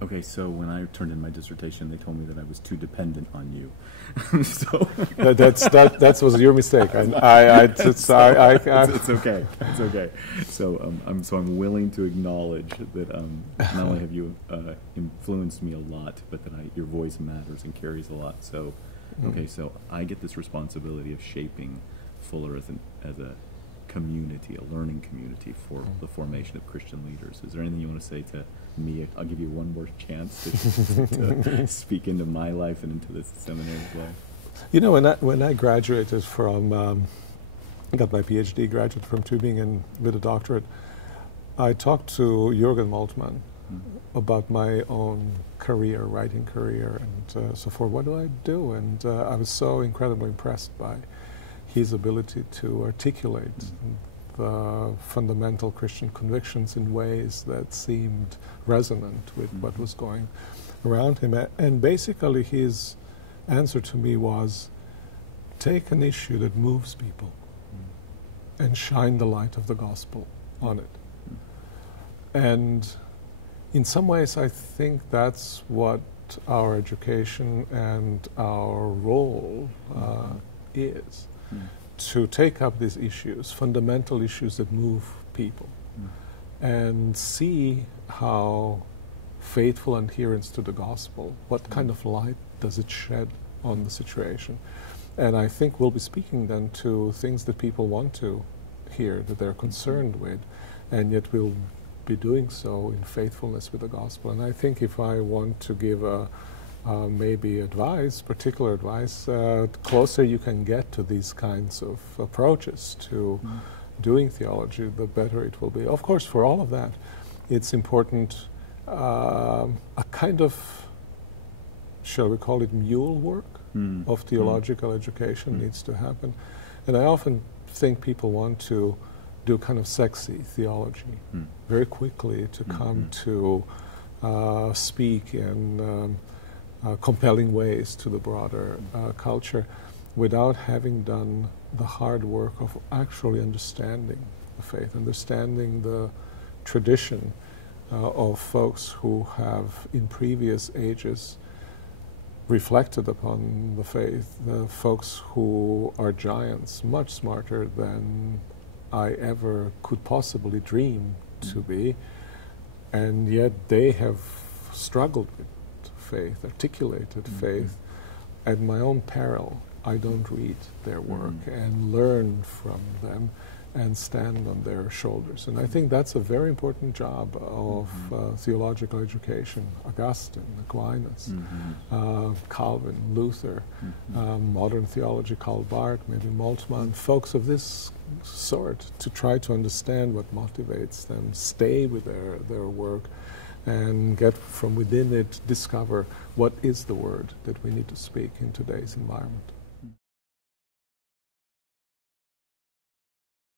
Okay, so when I turned in my dissertation, they told me that I was too dependent on you. So that was your mistake. it's okay. It's okay. So I'm willing to acknowledge that not only have you influenced me a lot, but that your voice matters and carries a lot. So okay, so I get this responsibility of shaping Fuller as a community, a learning community for the formation of Christian leaders. Is there anything you want to say to me? I'll give you one more chance to speak into my life and into this seminary as well. You know, when I graduated from, got my PhD, graduated from Tübingen with a doctorate, I talked to Jürgen Moltmann about my own career, writing career, and so forth. What do I do? And I was so incredibly impressed by his ability to articulate the fundamental Christian convictions in ways that seemed resonant with what was going around him. And basically his answer to me was, take an issue that moves people and shine the light of the gospel on it. And in some ways I think that's what our education and our role is. To take up these issues, fundamental issues that move people, and see how faithful adherence to the gospel, what kind of light does it shed on the situation. And I think we'll be speaking then to things that people want to hear, that they're concerned with, and yet we'll be doing so in faithfulness with the gospel. And I think if I want to give maybe advice, particular advice, the closer you can get to these kinds of approaches to doing theology, the better it will be. Of course, for all of that, it's important a kind of, shall we call it, mule work of theological education needs to happen. And I often think people want to do kind of sexy theology very quickly to come to speak in compelling ways to the broader culture without having done the hard work of actually understanding the faith, understanding the tradition of folks who have in previous ages reflected upon the faith, the folks who are giants, much smarter than I ever could possibly dream to be, and yet they have struggled with faith, articulated faith. At my own peril, I don't read their work and learn from them and stand on their shoulders. And I think that's a very important job of theological education. Augustine, Aquinas, Calvin, Luther, modern theology, Karl Barth, maybe Moltmann, folks of this sort, to try to understand what motivates them, stay with their work, and get from within it, discover what is the word that we need to speak in today's environment.